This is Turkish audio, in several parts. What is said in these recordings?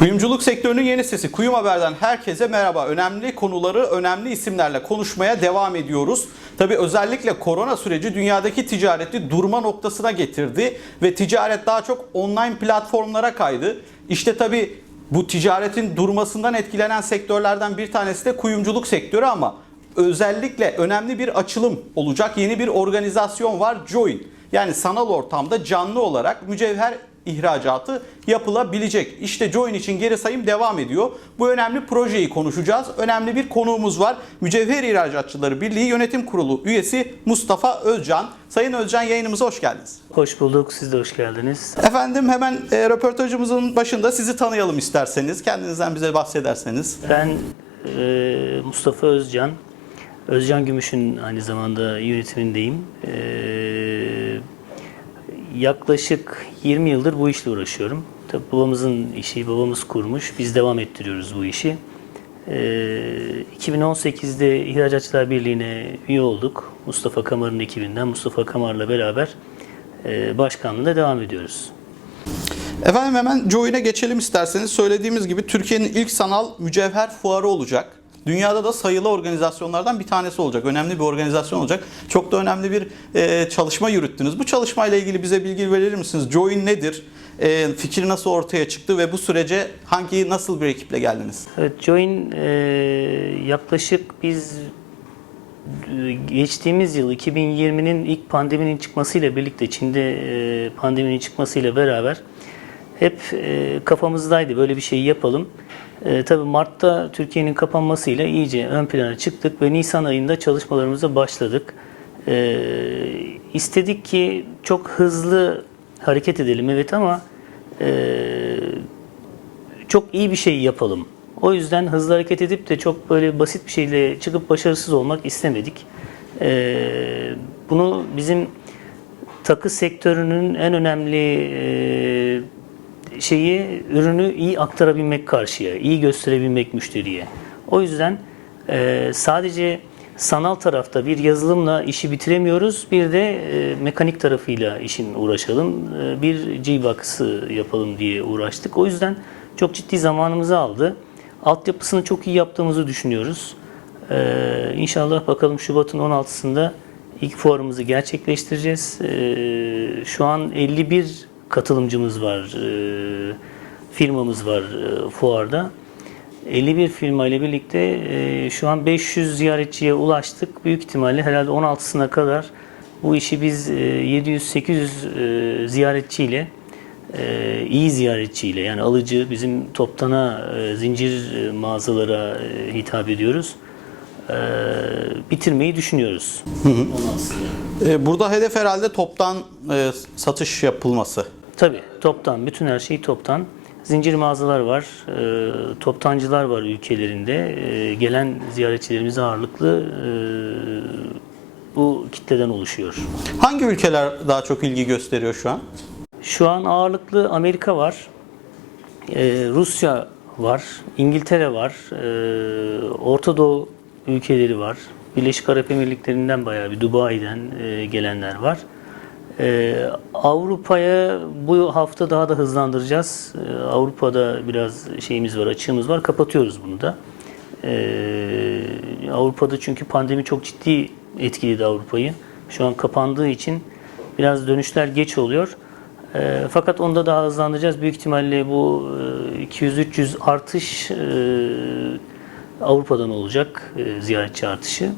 Kuyumculuk sektörünün yeni sesi Kuyum Haber'den herkese merhaba. Önemli konuları önemli isimlerle konuşmaya devam ediyoruz. Tabi özellikle korona süreci dünyadaki ticareti durma noktasına getirdi ve ticaret daha çok online platformlara kaydı. İşte tabi bu ticaretin durmasından etkilenen sektörlerden bir tanesi de kuyumculuk sektörü ama özellikle önemli bir açılım olacak. Yeni bir organizasyon var Join. Yani sanal ortamda canlı olarak mücevher ihracatı yapılabilecek. İşte Join için geri sayım devam ediyor. Bu önemli projeyi konuşacağız. Önemli bir konuğumuz var. Mücevher İhracatçıları Birliği Yönetim Kurulu üyesi Mustafa Özcan. Sayın Özcan yayınımıza hoş geldiniz. Hoş bulduk, siz de hoş geldiniz. Efendim hemen e, röportajımızın başında sizi tanıyalım isterseniz. Kendinizden bize bahsederseniz. Ben e, Mustafa Özcan, Özcan Gümüş'ün aynı zamanda yönetimindeyim. E, yaklaşık 20 yıldır bu işle uğraşıyorum. Tabii babamızın işi, babamız kurmuş, biz devam ettiriyoruz bu işi. E, 2018'de İhracatçılar Birliği'ne üye olduk. Mustafa Kamar'ın ekibinden, Mustafa Kamar'la beraber e, başkanlığında devam ediyoruz. Efendim hemen Join'e geçelim isterseniz. Söylediğimiz gibi Türkiye'nin ilk sanal mücevher fuarı olacak. Dünyada da sayılı organizasyonlardan bir tanesi olacak. Önemli bir organizasyon olacak. Çok da önemli bir e, çalışma yürüttünüz. Bu çalışmayla ilgili bize bilgi verir misiniz? Join nedir? E, fikir nasıl ortaya çıktı ve bu sürece hangi nasıl bir ekiple geldiniz? Evet, Join e, yaklaşık biz e, geçtiğimiz yıl 2020'nin ilk pandeminin çıkmasıyla birlikte Çin'de e, pandeminin çıkmasıyla beraber hep e, kafamızdaydı böyle bir şey yapalım. E, tabii Mart'ta Türkiye'nin kapanmasıyla iyice ön plana çıktık ve Nisan ayında çalışmalarımıza başladık. E, istedik ki çok hızlı hareket edelim evet ama e, çok iyi bir şey yapalım. O yüzden hızlı hareket edip de çok böyle basit bir şeyle çıkıp başarısız olmak istemedik. Ee, bunu bizim takı sektörünün en önemli e, şeyi ürünü iyi aktarabilmek karşıya, iyi gösterebilmek müşteriye. O yüzden e, sadece sanal tarafta bir yazılımla işi bitiremiyoruz. Bir de e, mekanik tarafıyla işin uğraşalım. E, bir G-Box'ı yapalım diye uğraştık. O yüzden çok ciddi zamanımızı aldı. Altyapısını çok iyi yaptığımızı düşünüyoruz. E, inşallah bakalım Şubat'ın 16'sında ilk fuarımızı gerçekleştireceğiz. E, şu an 51 katılımcımız var, e, firmamız var e, fuarda. 51 firma ile birlikte e, şu an 500 ziyaretçiye ulaştık. Büyük ihtimalle herhalde 16'sına kadar bu işi biz e, 700-800 e, ziyaretçiyle iyi ziyaretçiyle yani alıcı bizim toptana zincir mağazalara hitap ediyoruz. Bitirmeyi düşünüyoruz. 16'sında. E, burada hedef herhalde toptan satış yapılması. Tabii toptan, bütün her şey toptan. Zincir mağazalar var, e, toptancılar var ülkelerinde. E, gelen ziyaretçilerimiz ağırlıklı e, bu kitleden oluşuyor. Hangi ülkeler daha çok ilgi gösteriyor şu an? Şu an ağırlıklı Amerika var, e, Rusya var, İngiltere var, e, Orta Doğu ülkeleri var. Birleşik Arap Emirlikleri'nden bayağı bir Dubai'den e, gelenler var. E, Avrupa'ya bu hafta daha da hızlandıracağız. E, Avrupa'da biraz şeyimiz var, açığımız var. Kapatıyoruz bunu da. E, Avrupa'da çünkü pandemi çok ciddi etkiledi Avrupa'yı. Şu an kapandığı için biraz dönüşler geç oluyor. E, fakat onda daha hızlandıracağız. Büyük ihtimalle bu e, 200-300 artış e, Avrupa'dan olacak e, ziyaretçi artışı.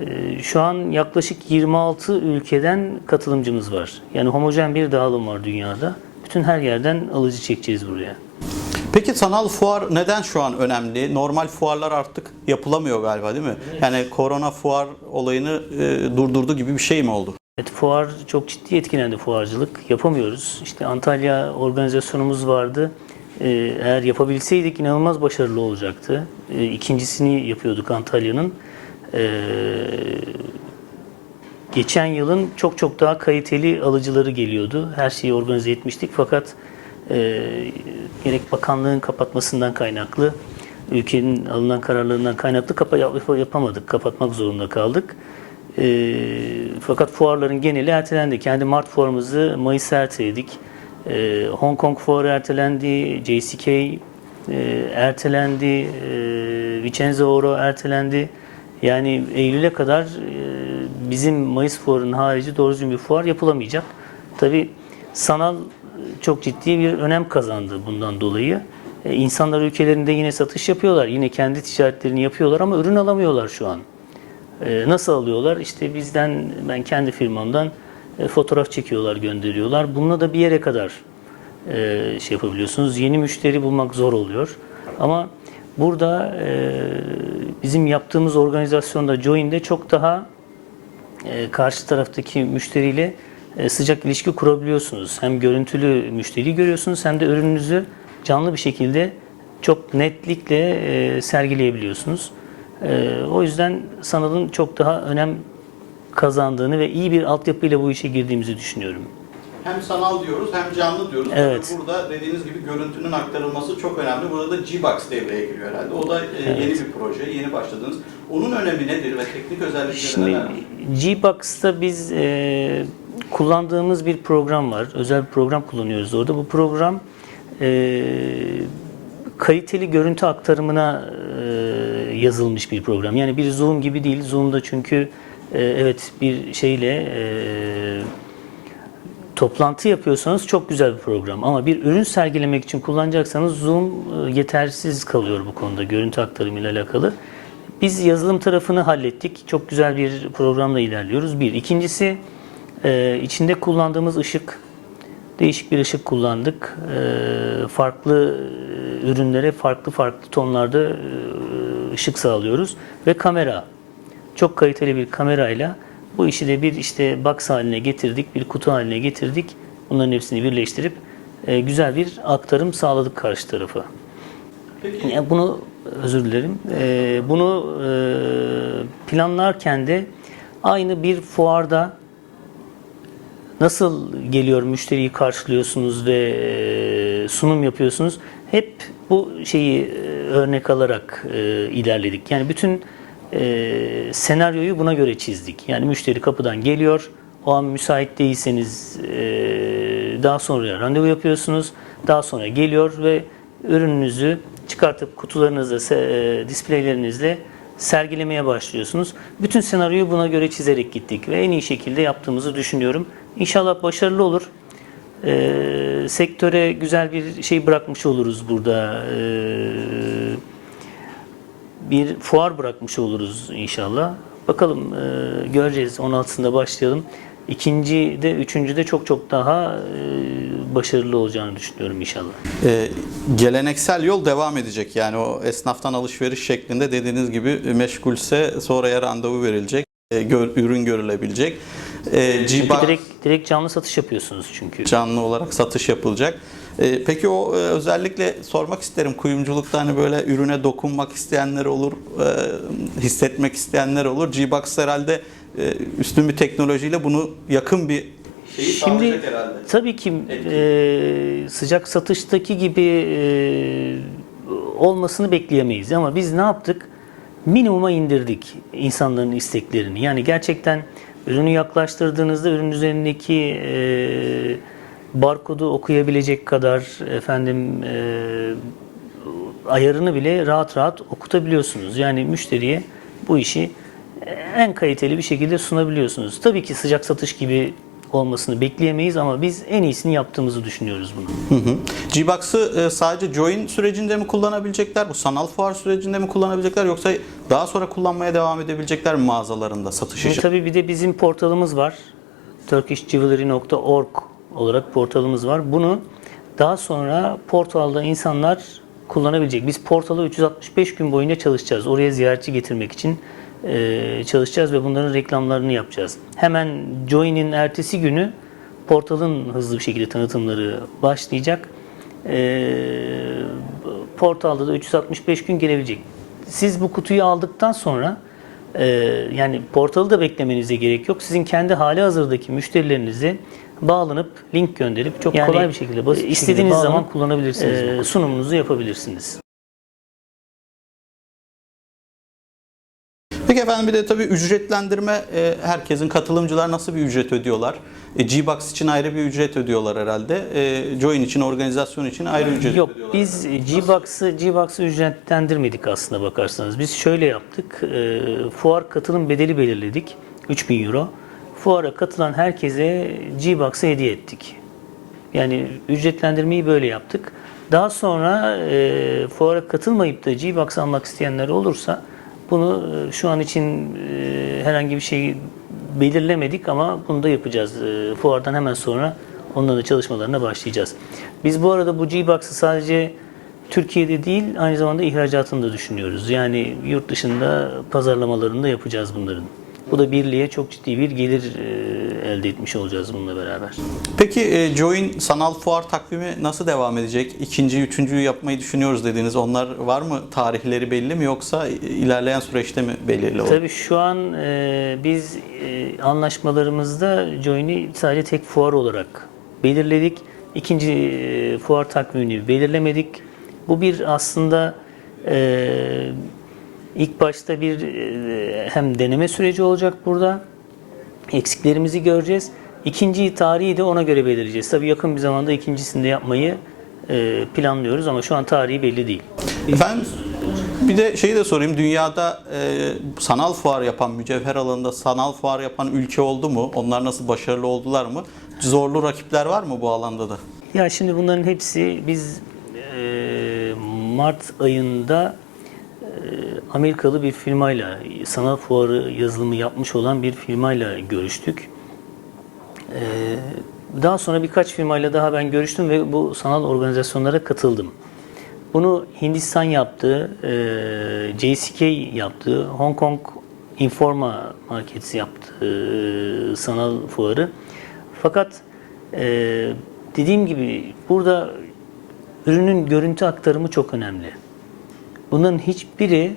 E, Şu an yaklaşık 26 ülkeden katılımcımız var. Yani homojen bir dağılım var dünyada. Bütün her yerden alıcı çekeceğiz buraya. Peki sanal fuar neden şu an önemli? Normal fuarlar artık yapılamıyor galiba değil mi? Yani korona fuar olayını e, durdurdu gibi bir şey mi oldu? Evet, fuar çok ciddi etkilendi fuarcılık. Yapamıyoruz. İşte Antalya organizasyonumuz vardı. Ee, eğer yapabilseydik inanılmaz başarılı olacaktı. Ee, ikincisini yapıyorduk Antalya'nın. Ee, geçen yılın çok çok daha kaliteli alıcıları geliyordu. Her şeyi organize etmiştik fakat e, gerek bakanlığın kapatmasından kaynaklı, ülkenin alınan kararlarından kaynaklı kapa yap- yapamadık. Kapatmak zorunda kaldık. E, fakat fuarların geneli ertelendi. Kendi Mart fuarımızı Mayıs'a erteledik. E, Hong Kong fuarı ertelendi, JCK e, ertelendi, e, Vicenza Oro ertelendi. Yani Eylül'e kadar e, bizim Mayıs fuarının harici doğru düzgün bir fuar yapılamayacak. Tabii sanal çok ciddi bir önem kazandı bundan dolayı. E, insanlar ülkelerinde yine satış yapıyorlar, yine kendi ticaretlerini yapıyorlar ama ürün alamıyorlar şu an. E, nasıl alıyorlar? İşte bizden, ben kendi firmamdan e, fotoğraf çekiyorlar, gönderiyorlar. Bununla da bir yere kadar e, şey yapabiliyorsunuz. Yeni müşteri bulmak zor oluyor. Ama burada e, bizim yaptığımız organizasyonda Join'de çok daha e, karşı taraftaki müşteriyle e, sıcak ilişki kurabiliyorsunuz. Hem görüntülü müşteriyi görüyorsunuz hem de ürününüzü canlı bir şekilde çok netlikle e, sergileyebiliyorsunuz. E, O yüzden sanalın çok daha önem kazandığını ve iyi bir altyapıyla bu işe girdiğimizi düşünüyorum. Hem sanal diyoruz hem canlı diyoruz. Evet. Tabii Burada dediğiniz gibi görüntünün aktarılması çok önemli. Burada da G-Box devreye giriyor herhalde. O da e, yeni bir proje, yeni başladınız. Onun önemi nedir ve teknik özellikleri Şimdi neler? G-Box'ta biz e, kullandığımız bir program var. Özel bir program kullanıyoruz orada. Bu program e, kaliteli görüntü aktarımına e, yazılmış bir program. Yani bir Zoom gibi değil. Zoom'da çünkü e, evet bir şeyle e, toplantı yapıyorsanız çok güzel bir program. Ama bir ürün sergilemek için kullanacaksanız Zoom e, yetersiz kalıyor bu konuda görüntü aktarımıyla alakalı. Biz yazılım tarafını hallettik. Çok güzel bir programla ilerliyoruz. Bir. İkincisi e, içinde kullandığımız ışık. Değişik bir ışık kullandık. E, Farklı ürünlere farklı farklı tonlarda ışık sağlıyoruz. Ve kamera. Çok kaliteli bir kamerayla bu işi de bir işte box haline getirdik, bir kutu haline getirdik. Bunların hepsini birleştirip e, güzel bir aktarım sağladık karşı tarafa. Peki Yani bunu özür dilerim. E, bunu e, planlarken de aynı bir fuarda nasıl geliyor müşteriyi karşılıyorsunuz ve e, sunum yapıyorsunuz? Hep bu şeyi e, örnek alarak e, ilerledik. Yani bütün e, senaryoyu buna göre çizdik. Yani müşteri kapıdan geliyor. O an müsait değilseniz e, daha sonra randevu yapıyorsunuz. Daha sonra geliyor ve ürününüzü çıkartıp kutularınızla, e, displaylerinizle sergilemeye başlıyorsunuz. Bütün senaryoyu buna göre çizerek gittik ve en iyi şekilde yaptığımızı düşünüyorum. İnşallah başarılı olur. Ee, sektöre güzel bir şey bırakmış oluruz burada. Ee, bir fuar bırakmış oluruz inşallah. Bakalım e, göreceğiz. 16'sında başlayalım. İkinci de, üçüncü de çok çok daha e, başarılı olacağını düşünüyorum inşallah. e, geleneksel yol devam edecek. Yani o esnaftan alışveriş şeklinde dediğiniz gibi meşgulse sonraya randevu verilecek. e, gör- ürün görülebilecek. E, direkt, direkt canlı satış yapıyorsunuz çünkü. canlı olarak satış yapılacak. Ee, peki o e, özellikle sormak isterim kuyumculukta hani böyle ürüne dokunmak isteyenler olur, e, hissetmek isteyenler olur. G-Box herhalde e, üstün bir teknolojiyle bunu yakın bir şeyi Şimdi tabii ki e, sıcak satıştaki gibi e, olmasını bekleyemeyiz ama biz ne yaptık? Minimuma indirdik insanların isteklerini. Yani gerçekten ürünü yaklaştırdığınızda ürün üzerindeki e, barkodu okuyabilecek kadar efendim e, ayarını bile rahat rahat okutabiliyorsunuz. Yani müşteriye bu işi en kaliteli bir şekilde sunabiliyorsunuz. Tabii ki sıcak satış gibi olmasını bekleyemeyiz ama biz en iyisini yaptığımızı düşünüyoruz bunu. Hı hı. G-Box'ı e, sadece join sürecinde mi kullanabilecekler? Bu sanal fuar sürecinde mi kullanabilecekler? Yoksa daha sonra kullanmaya devam edebilecekler mi mağazalarında satış Ve için? tabii bir de bizim portalımız var. turkishjewelry.org olarak portalımız var. Bunu daha sonra portalda insanlar kullanabilecek. Biz portalı 365 gün boyunca çalışacağız. Oraya ziyaretçi getirmek için e, çalışacağız ve bunların reklamlarını yapacağız. Hemen Join'in ertesi günü portalın hızlı bir şekilde tanıtımları başlayacak. E, portalda da 365 gün gelebilecek. Siz bu kutuyu aldıktan sonra ee, yani portalı da beklemenize gerek yok. Sizin kendi hali hazırdaki müşterilerinize bağlanıp link gönderip çok kolay bir şekilde basit bir istediğiniz şekilde zaman kullanabilirsiniz. e, sunumunuzu yapabilirsiniz. Peki efendim bir de tabii ücretlendirme e, herkesin katılımcılar nasıl bir ücret ödüyorlar? E, G-Box için ayrı bir ücret ödüyorlar herhalde. E, Join için, organizasyon için ayrı ücret Yok ödüyorlar. biz G-Box'ı G-Box'ı ücretlendirmedik aslında bakarsanız. Biz şöyle yaptık. E, fuar katılım bedeli belirledik. 3000 euro. Fuara katılan herkese G-Box'ı hediye ettik. Yani ücretlendirmeyi böyle yaptık. Daha sonra e, fuara katılmayıp da G-Box almak isteyenler olursa bunu e, şu an için e, herhangi bir şey belirlemedik ama bunu da yapacağız. E, fuardan hemen sonra onların da çalışmalarına başlayacağız. Biz bu arada bu G-Box'ı sadece Türkiye'de değil aynı zamanda ihracatını da düşünüyoruz. Yani yurt dışında pazarlamalarını da yapacağız bunların. Bu da birliğe çok ciddi bir gelir e, elde etmiş olacağız bununla beraber. Peki e, Join sanal fuar takvimi nasıl devam edecek? İkinci, üçüncüyü yapmayı düşünüyoruz dediniz. Onlar var mı? Tarihleri belli mi yoksa ilerleyen süreçte mi belirli olur? Tabii şu an e, biz anlaşmalarımızda Join'i sadece tek fuar olarak belirledik. İkinci fuar takvimini belirlemedik. Bu bir aslında ilk başta bir e, hem deneme süreci olacak burada. Eksiklerimizi göreceğiz. İkinci tarihi de ona göre belirleyeceğiz. Tabii yakın bir zamanda ikincisini de yapmayı e, planlıyoruz ama şu an tarihi belli değil. Efendim bir de şeyi de sorayım. Dünyada e, sanal fuar yapan, mücevher alanında sanal fuar yapan ülke oldu mu? Onlar nasıl başarılı oldular mı? Zorlu rakipler var mı bu alanda da? Ya şimdi bunların hepsi biz e, Mart ayında Amerikalı bir firmayla sanal fuarı yazılımı yapmış olan bir firmayla görüştük. E, daha sonra birkaç firmayla daha ben görüştüm ve bu sanal organizasyonlara katıldım. Bunu Hindistan yaptı, e, JCK yaptı, Hong Kong Informa Markets yaptı e, sanal fuarı. Fakat dediğim gibi burada ürünün görüntü aktarımı çok önemli. Bunların hiçbiri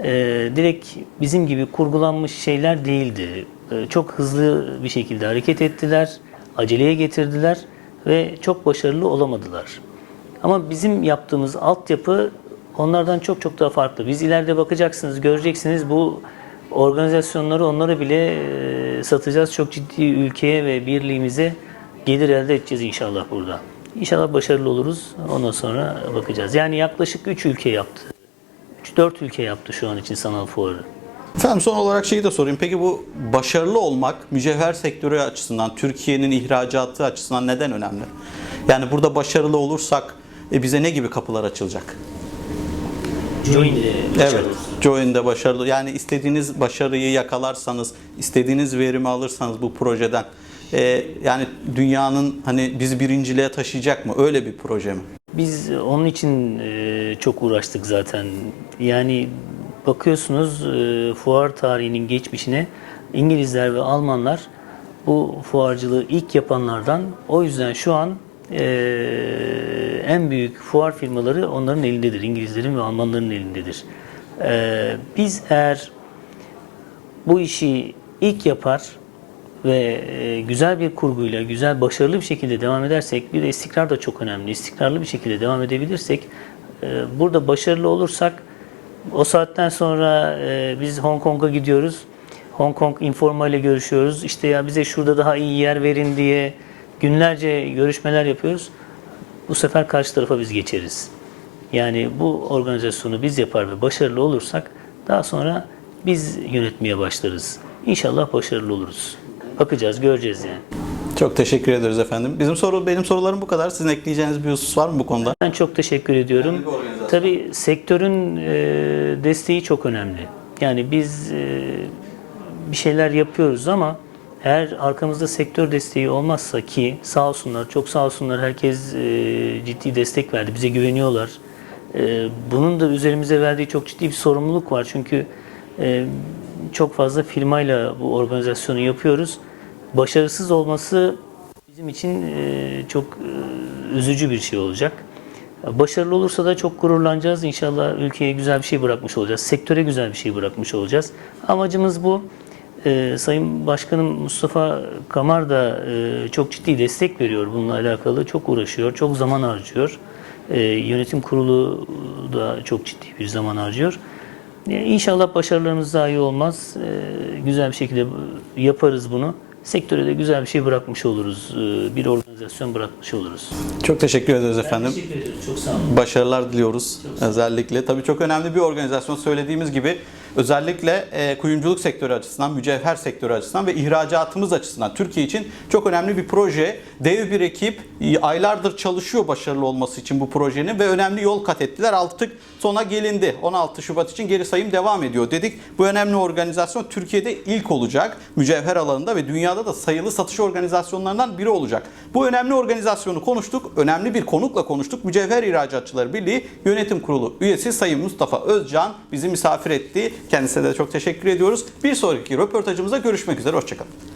e, direkt bizim gibi kurgulanmış şeyler değildi. E, çok hızlı bir şekilde hareket ettiler, aceleye getirdiler ve çok başarılı olamadılar. Ama bizim yaptığımız altyapı onlardan çok çok daha farklı. Biz ileride bakacaksınız, göreceksiniz bu organizasyonları onlara bile e, satacağız. Çok ciddi ülkeye ve birliğimize gelir elde edeceğiz inşallah burada. İnşallah başarılı oluruz. Ondan sonra bakacağız. Yani yaklaşık 3 ülke yaptı. 3-4 ülke yaptı şu an için sanal fuarı. Efendim son olarak şeyi de sorayım. Peki bu başarılı olmak mücevher sektörü açısından, Türkiye'nin ihracatı açısından neden önemli? Yani burada başarılı olursak e, bize ne gibi kapılar açılacak? Join'de Evet. Join'de başarılı. Yani istediğiniz başarıyı yakalarsanız, istediğiniz verimi alırsanız bu projeden e, yani dünyanın hani bizi birinciliğe taşıyacak mı? Öyle bir proje mi? Biz onun için e, çok uğraştık zaten. Yani bakıyorsunuz e, fuar tarihinin geçmişine İngilizler ve Almanlar bu fuarcılığı ilk yapanlardan. O yüzden şu an e, en büyük fuar firmaları onların elindedir. İngilizlerin ve Almanların elindedir. Biz eğer bu işi ilk yapar ve e, güzel bir kurguyla, güzel, başarılı bir şekilde devam edersek, bir de istikrar da çok önemli. İstikrarlı bir şekilde devam edebilirsek, e, burada başarılı olursak, o saatten sonra e, biz Hong Kong'a gidiyoruz. Hong Kong Informa ile görüşüyoruz. İşte ya bize şurada daha iyi yer verin diye günlerce görüşmeler yapıyoruz. Bu sefer karşı tarafa biz geçeriz. Yani bu organizasyonu biz yapar ve başarılı olursak daha sonra biz yönetmeye başlarız. İnşallah başarılı oluruz. Bakacağız, göreceğiz yani. Çok teşekkür ederiz efendim. Bizim soru benim sorularım bu kadar. Sizin ekleyeceğiniz bir husus var mı bu konuda? Ben çok teşekkür ediyorum. Organizasyon. Tabii sektörün e, desteği çok önemli. Yani biz e, bir şeyler yapıyoruz ama eğer arkamızda sektör desteği olmazsa ki sağ olsunlar, çok sağ olsunlar herkes e, ciddi destek verdi. Bize güveniyorlar. E, bunun da üzerimize verdiği çok ciddi bir sorumluluk var. Çünkü e, çok fazla firmayla bu organizasyonu yapıyoruz. Başarısız olması bizim için e, çok e, üzücü bir şey olacak. Başarılı olursa da çok gururlanacağız. İnşallah ülkeye güzel bir şey bırakmış olacağız. Sektöre güzel bir şey bırakmış olacağız. Amacımız bu. Ee, Sayın Başkanım Mustafa Kamar da e, çok ciddi destek veriyor bununla alakalı. Çok uğraşıyor, çok zaman harcıyor. Yönetim kurulu da çok ciddi bir zaman harcıyor. Ee, İnşallah başarılarımız daha iyi olmaz. Ee, güzel bir şekilde yaparız bunu. sektöre de güzel bir şey bırakmış oluruz. e, Bir organizasyon bırakmış oluruz. Çok teşekkür ederiz efendim. Teşekkür ediyorum. Çok sağ olun. Başarılar diliyoruz özellikle. Tabii çok önemli bir organizasyon söylediğimiz gibi özellikle e, kuyumculuk sektörü açısından, mücevher sektörü açısından ve ihracatımız açısından Türkiye için çok önemli bir proje. Dev bir ekip e, aylardır çalışıyor başarılı olması için bu projenin ve önemli yol kat ettiler. Artık sona gelindi. 16 Şubat için geri sayım devam ediyor dedik. Bu önemli organizasyon Türkiye'de ilk olacak. Mücevher alanında ve dünyada da sayılı satış organizasyonlarından biri olacak. Bu önemli organizasyonu konuştuk. Önemli bir konukla konuştuk. Mücevher İhracatçıları Birliği Yönetim Kurulu üyesi Sayın Mustafa Özcan bizi misafir etti. Kendisine de çok teşekkür ediyoruz. Bir sonraki röportajımızda görüşmek üzere. Hoşçakalın.